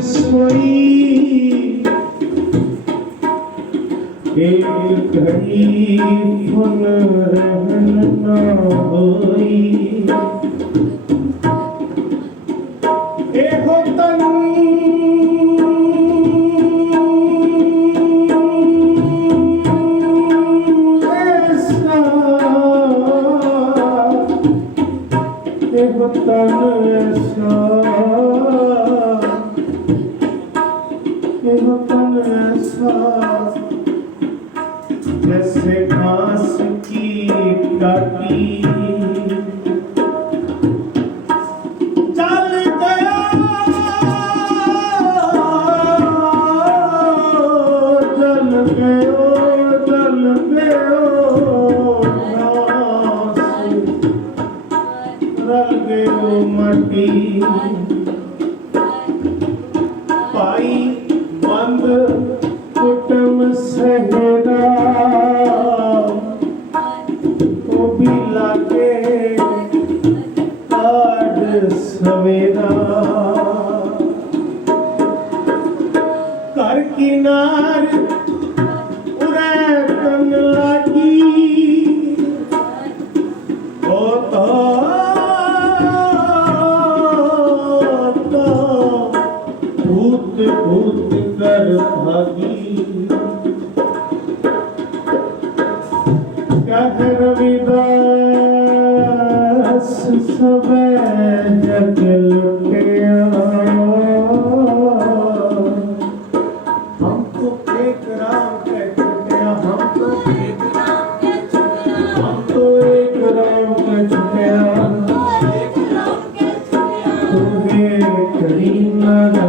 कोई एक घड़ी फन रहन ना होई एहो तन ऐसा एहो तन ऐसा Blessed Master Keep Your Peace ਕਿਨਾਰ ਉਰੇ ਤਨ ਲਾਗੀ ਓ ਤੋ ਤੋ ਭੂਤ ਭੂਤ ਕਰ ਭਾਗੀ ਕਹ ਰਵਿਦਾਸ ਸਭੈ ਜਗਲ lágrima